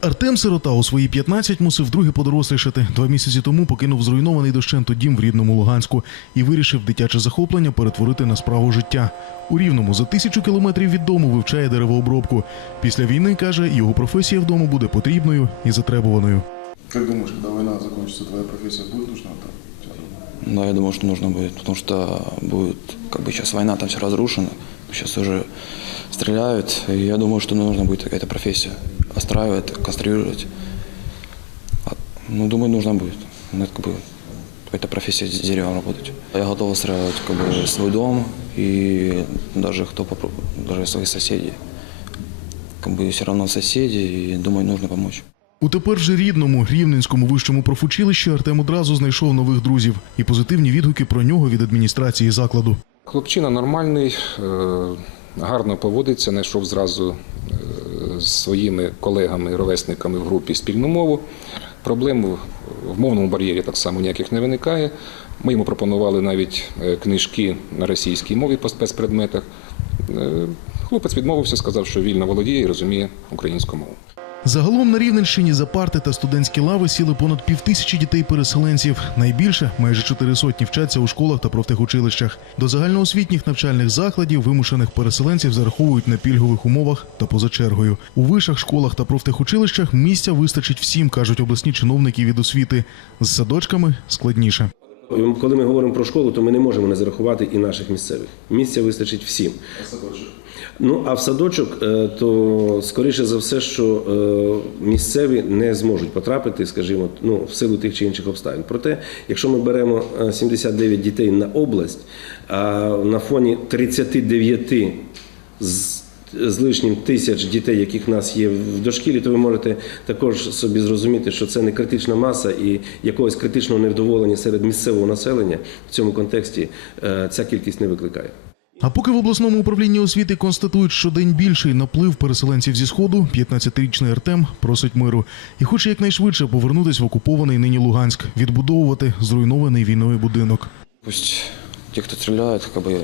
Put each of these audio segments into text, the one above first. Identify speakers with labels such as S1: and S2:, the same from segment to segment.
S1: Артем Сирота у свої 15 мусив вдруге подорослішати. Два місяці тому покинув зруйнований дощенту дім в рідному Луганську і вирішив дитяче захоплення перетворити на справу життя. У рівному за тисячу кілометрів від дому вивчає деревообробку. Після війни каже, його професія вдома буде потрібною і затребуваною.
S2: Как думаешь, когда война закончится, твоя профессия будет нужна там?
S3: Да, я думаю, что нужно будет, потому что будет, как бы сейчас война, там все разрушено, сейчас уже стреляют, и я думаю, что нужно будет какая-то профессия остраивать, конструировать. А, Ну, думаю, нужно будет. Ну, это как бы какая-то профессия с деревом работать. Я готов устраивать как бы свой дом и даже кто попро- даже своих соседей. Как бы все равно соседи, и думаю, нужно помочь.
S1: У тепер же рідному рівненському вищому профучилищі Артем одразу знайшов нових друзів і позитивні відгуки про нього від адміністрації закладу.
S4: Хлопчина нормальний, е, гарно поводиться, знайшов зразу е, з своїми колегами, ровесниками в групі спільну мову. Проблем в- мовному бар'єрі так само ніяких не виникає. Ми йому пропонували навіть е, книжки на російській мові по спецпредметах. Е, Хлопець відмовився, сказав, що вільно володіє і розуміє українську мову.
S1: Загалом на Рівненщині за парти та студентські лави сіли понад півтисячі дітей-переселенців. Найбільше майже чотири сотні вчаться у школах та профтехучилищах. До загальноосвітніх навчальних закладів вимушених переселенців зараховують на пільгових умовах та поза чергою. У вишах, школах та профтехучилищах місця вистачить всім, кажуть обласні чиновники від освіти. З садочками складніше.
S5: Коли ми говоримо про школу, то ми не можемо не зарахувати і наших місцевих. Місця вистачить всім. Ну а в садочок, е, то скоріше за все, що е, місцеві не зможуть потрапити, скажімо, ну в силу тих чи інших обставин. Проте, якщо ми беремо е, 79 дітей на область, а на фоні 39 з з лишнім тисяч дітей, яких в нас є в дошкілі, то ви можете також собі зрозуміти, що це не критична маса і якогось критичного невдоволення серед місцевого населення в цьому контексті е, ця кількість не викликає.
S1: А поки в обласному управлінні освіти констатують, що день більший наплив переселенців зі сходу, 15-річний Артем просить миру і хоче якнайшвидше повернутись в окупований нині Луганськ, відбудовувати зруйнований війною будинок.
S3: Пусть те, кто стреляет, как бы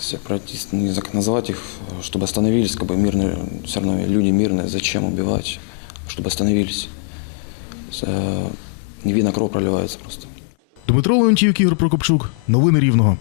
S3: сепаратисты, не знаю, как назвать их, чтобы остановились, как бы мирные, все равно люди мирные, зачем убивать, чтобы остановились. Э, Не видно, кровь проливается просто.
S1: Дмитро Леонтьєв, Ігор Прокопчук. Новини Рівного.